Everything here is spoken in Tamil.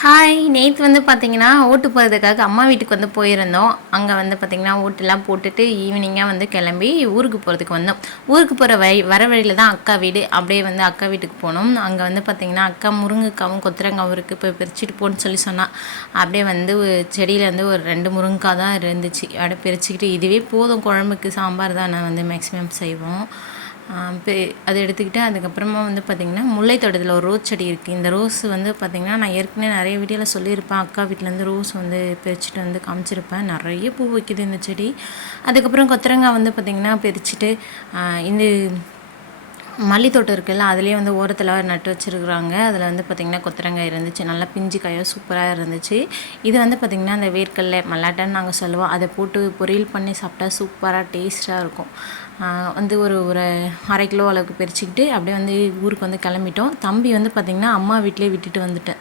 ஹாய், நேற்று வந்து பார்த்தீங்கன்னா ஓட்டு போகிறதுக்காக அம்மா வீட்டுக்கு வந்து போயிருந்தோம். அங்கே வந்து பார்த்திங்கன்னா ஓட்டெல்லாம் போட்டுட்டு ஈவினிங்காக வந்து கிளம்பி ஊருக்கு போகிறதுக்கு வந்தோம். ஊருக்கு போகிற வர வழியில் தான் அக்கா வீடு. அப்படியே வந்து அக்கா வீட்டுக்கு போனோம். அங்கே வந்து பார்த்திங்கன்னா அக்கா முருங்கைக்காவும் கொத்தரங்காவும் இருக்குது, போய் பறிச்சுட்டு போன்னு சொன்னால் அப்படியே வந்து செடியில் வந்து ஒரு 2 முருங்கைக்காய் தான் இருந்துச்சு. அப்படியே பறிச்சுக்கிட்டு இதுவே போதும், குழம்புக்கு சாம்பார் தான் நான் வந்து மேக்ஸிமம் செய்வோம். அதை எடுத்துக்கிட்டு அதுக்கப்புறமா வந்து பார்த்திங்கன்னா முல்லை தோட்டத்தில் ஒரு ரோஸ் செடி இருக்குது. இந்த ரோஸ் வந்து பார்த்திங்கன்னா நான் ஏற்கனவே நிறைய வீடியோவில் சொல்லியிருப்பேன். அக்கா வீட்டிலேருந்து ரோஸ் வந்து பறிச்சுட்டு வந்து காமிச்சிருப்பேன். நிறைய பூ வைக்குது இந்த செடி. அதுக்கப்புறம் கொத்தரங்காய் வந்து பார்த்திங்கன்னா பறிச்சுட்டு இந்த மல்லி தோட்டம் இருக்குல்ல, அதுலேயே வந்து ஓரத்தில் நட்டு வச்சுருக்குறாங்க. அதில் வந்து பார்த்திங்கன்னா கொத்தரங்காய் இருந்துச்சு, நல்லா பிஞ்சு காயாக சூப்பராக இருந்துச்சு. இது வந்து பார்த்திங்கன்னா அந்த வேர்க்கடலை மல்லாட்டன்னு நாங்கள் சொல்லுவோம். அதை போட்டு பொரியல் பண்ணி சாப்பிட்டா சூப்பராக டேஸ்ட்டாக இருக்கும். வந்து ஒரு 1/2 கிலோ அளவுக்கு பறிச்சுக்கிட்டு அப்படியே வந்து ஊருக்கு வந்து கிளம்பிட்டோம். தம்பி வந்து பார்த்திங்கன்னா அம்மா வீட்டிலே விட்டுட்டு வந்துட்டேன்.